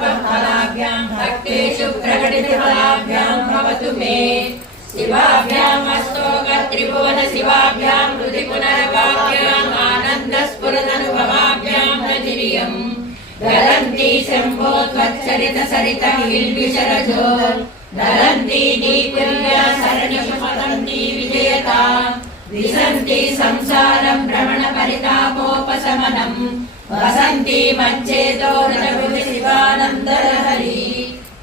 सर्वफलाभ्यां भक्तेषु प्रकटितफलाभ्यां भवतु मे। शिवाभ्यामस्तोकत्रिभुवन शिवाभ्यां हृदि पुनरवाभ्याम् आनन्दस्फुरदनुभवाभ्यां रतिरियम् धरन्ति शम्भो त्वच्चरित सरितः किल्बिषरजो धरन्ति दीपुर्या सरणिषु पतन्ति विजयता विशन्ति संसारं भ्रमण परितापोपशमनम् वसन्ति मच्चेतो नृहृदि शिवानन्दलहरी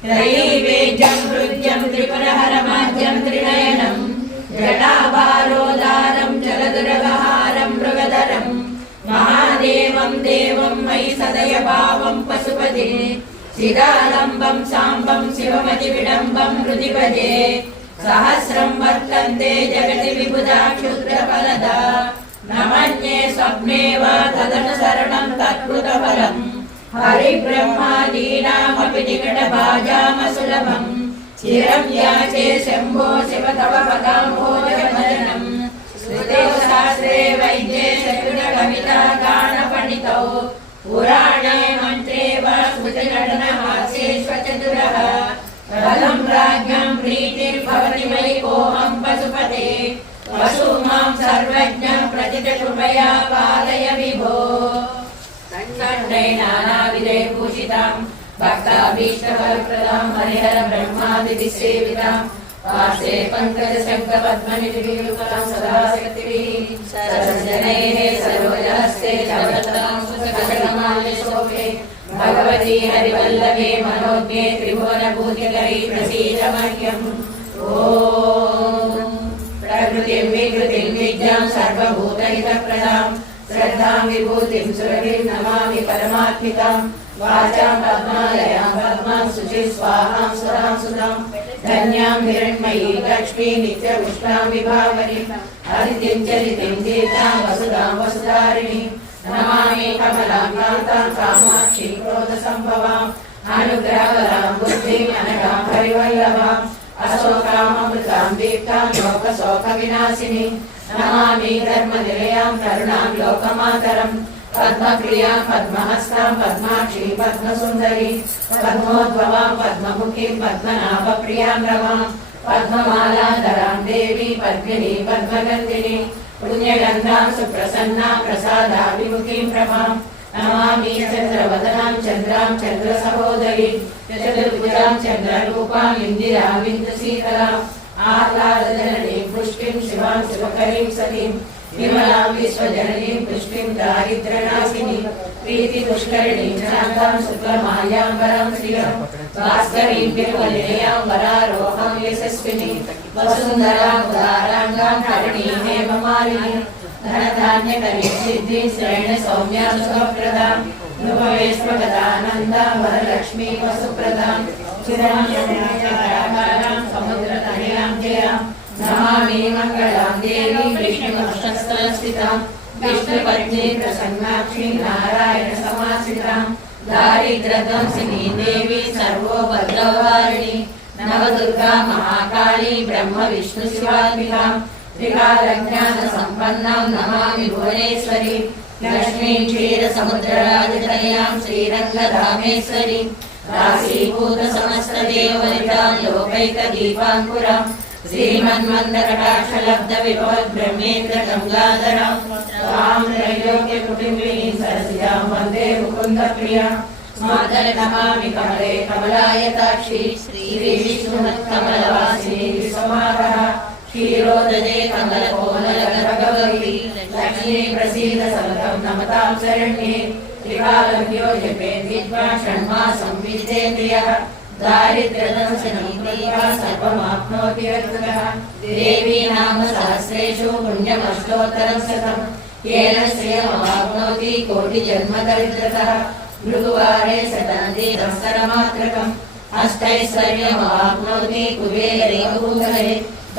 त्रयीवेद्यं हृद्यं त्रिपुरहरमाज्यं त्रिनयनं जटाभारोदारं जलदुरगहारं मृगधरं महादेवं देवं मयि सदयभावं पशुपते शिदालम्बं साम्बं शिवमतिविडम्बं हृदि भजे सहस्रं वर्तन्ते जगति विबुधा क्षुद्रफलदा न मन्ये स्वप्ने वा तदनुसरणं तत्कृतफलम् हरिब्रह्मादीनामपि निकटभाजामसुलभम् चिरं याचे शम्भो शिव तव पदाम्भोजभजनम् श्रुतौ शास्त्रे वैद्ये शकुनकविता गानपण्डितौ पुराणे मन्त्रे वा स्मृतिनटनहास्येष्वचतुरः फलं राज्ञं प्रीतिर्भवति मयि कोऽहं पशुपते पशूनां सर्वज्ञं प्रतिकृपया पालय विभो नानाविधे भूषितां भक्ताभीष्टफलप्रदां हरिहर ब्रह्मादिसेवितां पार्श्वे पङ्कजशङ्खपद्मनिधियुक्तां सदा शक्तिभिः सरसजनैः सरोजहस्ते जगतां सुखकरमाल्यशोभे भगवती हरिवल्लभे मनोज्ञे त्रिभुवनभूतिकरी प्रसीद मह्यम् ॐ प्रकृतिं विकृतिं विद्यां सर्वभूतहितप्रदां श्रद्धां विभूतिं सुरभिं नमामि परमात्मिकां वाचां पद्मालयां पद्मां शुचिं स्वाहां सुरां सुधां धन्यां हिरण्मयी लक्ष्मी नित्यपुष्टां विभावरीं आदित्यं चरितिं दीर्घां वसुधां वसुधारिणीं नमामि कमलां कान्तां कामाक्षीं क्रोधसम्भवाम् अनुग्रहकरां बुद्धिं अनघां हरिवल्लभां अशोकामृतां दीप्तां लोकशोकविनाशिनीं नमामि धर्मनिलयां करुणां लोकमातरं पद्मप्रियां पद्महस्तां पद्माक्षीं पद्मसुन्दरीं पद्मोद्भवां पद्ममुखीं पद्मनाभप्रियां रमां पद्ममालाधरां देवीं पद्मिनीं पद्मगन्धिनीं पुण्यगन्धां सुप्रसन्नां प्रसादाभिमुखीं प्रभां नमामि चन्द्रवदनां चन्द्रां चन्द्रसहोदरीं चतुर्भुजां चन्द्ररूपां इन्दिरां बिन्दुशीतलां आह्लादजननीं पुष्टिं शिवां शिवकरीं सतीं विमलां विश्वजननीं पुष्टिं दारिद्र्यनाशिनीं प्रीतिपुष्करिणीं शान्तां शुक्लमाल्याम्बरां श्रियं भास्करीं निर्मलेयां वरारोहां यशस्विनीं वसुन्धरां उदाराङ्गां हरिणीं हेममालिनीं धनधान्यकरीं सिद्धिं श्रेणसौम्यां सुखप्रदां नृपवेश्वगदानन्दां वरलक्ष्मीं वसुप्रदां चिरां पराकारां समुद्रतनयां जयां नमामि मङ्गलां देवीं विष्णुवक्षस्थलस्थितां विष्णुपत्नीं प्रसन्नाक्षीं नारायणसमाश्रितां दारिद्र्यध्वंसिनीं देवीं सर्वोपद्रवहारिणीं नवदुर्गा महाकाली ब्रह्मविष्णुशिवात्मिकां त्रिकालज्ञानसम्पन्नां नमामि भुवनेश्वरीं लक्ष्मीं क्षीरसमुद्रराजतनयां श्रीरङ्गधामेश्वरीं राशीभूतसमस्तदेववनितां लोकैकदीपाङ्कुरां श्रीमन्मन्दकटाक्षलब्धविभवद्ब्रह्मेन्द्रगङ्गाधरां त्वां त्रैलोक्यकुटुम्बिनीं सरसिजां वन्दे मुकुन्दप्रियां मातर्नमामि कमले कमलायताक्षी श्रीविष्णुमत्कमलवासिनी विश्वमातः क्षीरोदजे कमलकोमलगर्भगौरी लक्ष्मी प्रसीद सततं नमतां शरण्ये त्रिकालज्ञो जपेत् विद्वान् षण्मासं विद्येन्द्रियः दारिद्र्यदंशनं कृत्वा सर्वमाप्नोति यत्नतः देवी नाम सहस्रेषु पुण्यमष्टोत्तरं शतं येन श्रियमवाप्नोति कोटिजन्मदरिद्रतः भृगुवारे शतान्ति संवत्सरमात्रकम् अष्टैश्वर्यमवाप्नोति कुबेरे भूतले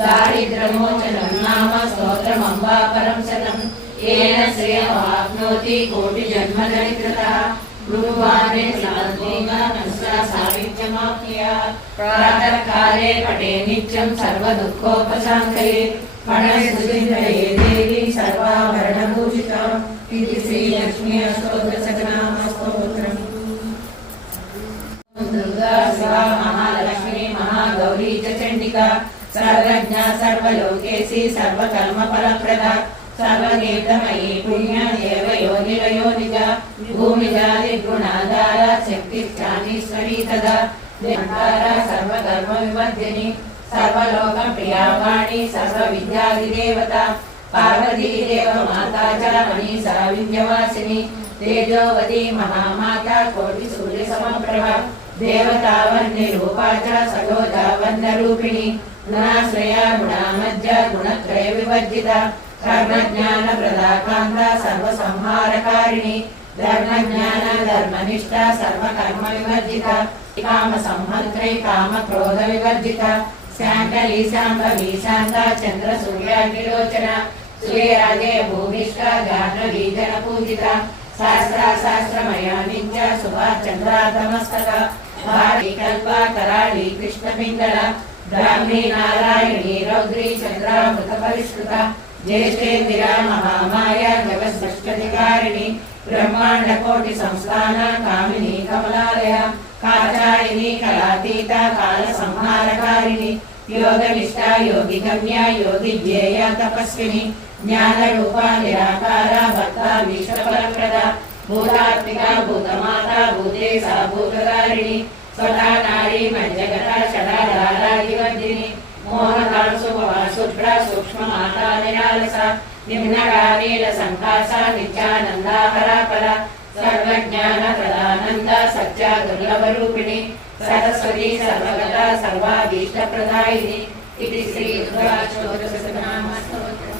दारिद्र्यमोचनं नाम स्तोत्रमम्बा परं शतं येन श्रियमवाप्नोति कोटिजन्मदरिद्रतः गुरुवारे साहित्यमाप्नुयात् प्रातःकाले पठे नित्यं सर्वदुःखोपशान्तये फणस्तुतिन्दये देवी सर्वाभरणभूषिता इति श्रीलक्ष्मी अष्टोत्तरशतनामस्तोत्रम् सर्वलोकप्रिया सर्वज्ञा सर्वलोकेशी सर्वकर्मफलप्रदा सर्वगीतमयी पुण्य देवयोनिरयोनिजा भूमिजा निर्गुणाधारा शक्तिश्चानीश्वरी तदा निराकारा सर्वधर्मविवर्धिनी सर्वलोकप्रिया वाणी सर्वविद्यादिदेवता पार्वती देवमाता च मनीषा विन्ध्यवासिनी तेजोवती महामाता कोटिसूर्यसमप्रभा देवता वह्निरूपा च सरोजा वन्दरूपिणी गुणाश्रया गुणामज्जा गुणत्रयविवर्जिता कर्मज्ञानप्रदा कान्ता सर्वसंहारकारिणी धर्मज्ञान धर्मनिष्ठा सर्वकर्मविवर्जिता कामसंहर्त्री कामक्रोधविवर्जिता शांकली शांभवी शांता चंद्र सूर्याग्निलोचना सूर्यराजे भूमिष्ठा जाह्नवी जनपूजिता शास्त्रा शास्त्रमया नित्या सुभा चंद्रातमस्तका भारी कल्पा कराली कृष्णपिंगला ब्राह्मी नारायणी रौद्री चंद्रामृत परिष्कृता ज्येष्ठेन्द्रिया महामाया जगत्सृष्टिकारिणी ब्रह्मांड कोटि संस्थाना कामिनी कमलालया काचायिनी कलातीता काल संहारकारिणी योगनिष्ठा योगी गम्या योगी ज्ञेया तपस्विनी ज्ञान रूपा निराकारा भक्ता विश्वफलप्रदा भूतात्मिका भूतमाता भूतेशा भूतधारिणी स्वधा नारी मज्जगता षडाधारादिवर्धिनी मोहना सुभवा शुभ्रा सूक्ष्म माता निरालसा निम्नगा नीलसंकासा नित्यानंदा परापरा सर्वज्ञान प्रदानंद सच्चा दुर्लभ रूपिणी सरस्वती सर्वगता सर्वाभीष्ट प्रदायिनी इति श्री दुर्गा अष्टोत्तर शतनाम स्तोत्रम्।